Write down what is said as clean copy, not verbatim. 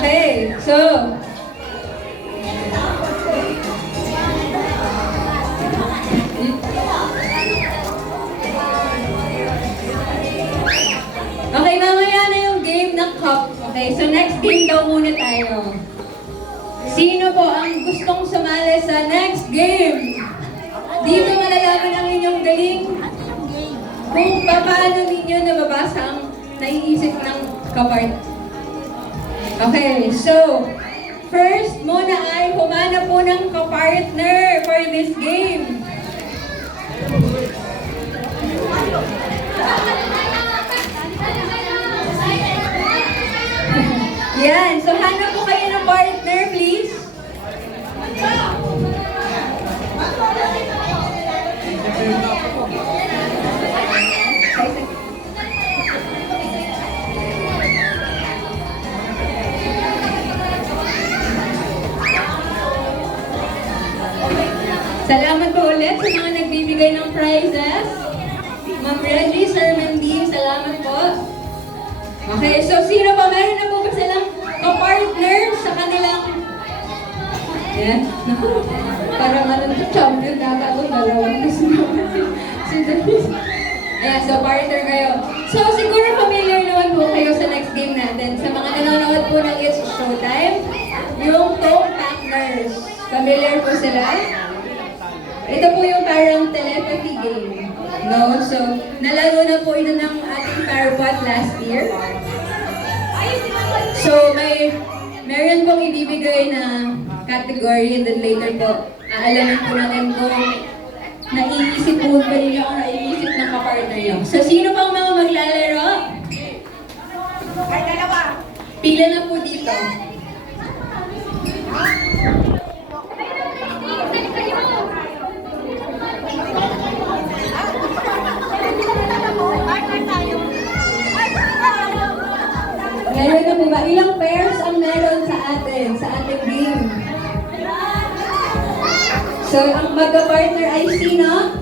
Okay, so okay, mamaya na yung game ng cup. Okay, so next game daw muna tayo. Sino po ang gustong sumali sa next game? Dito malalaman ang inyong galing kung paano ninyo nababasa ang naiisip ng kapart. Okay, so first muna ay humanap po ng kapartner for this game. Yan, so hanap po kayo ng partner, please. Salamat po ulit sa mga nagbibigay ng prizes. Ma'am Reggie, Sir Mandy, salamat po. Okay, so sino pa? Meron na po ba silang ka-partner sa kanilang... Yan. Parang ano, champion nata ako, dalawang kasi si Denise. Ayan, so partner kayo. So siguro familiar naman po kayo sa next game natin. Sa mga nanonood po ng It's Showtime, yung Tone Partners. Familiar po sila? Ito po yung parang telepathy game. No? So, nalaro na po ito ng ating Parapod last year. So, meron pong ibibigay na category and then later po, aalamin po natin kung naiisip po ba ninyo o naiisip ng kapartner nyo. So, sino pang mga maglalaro? Ay, dalawa. Pila na po dito. Meron na po ba? Ilang pairs ang meron sa atin, sa ating game? So, ang magka-partner ay sino?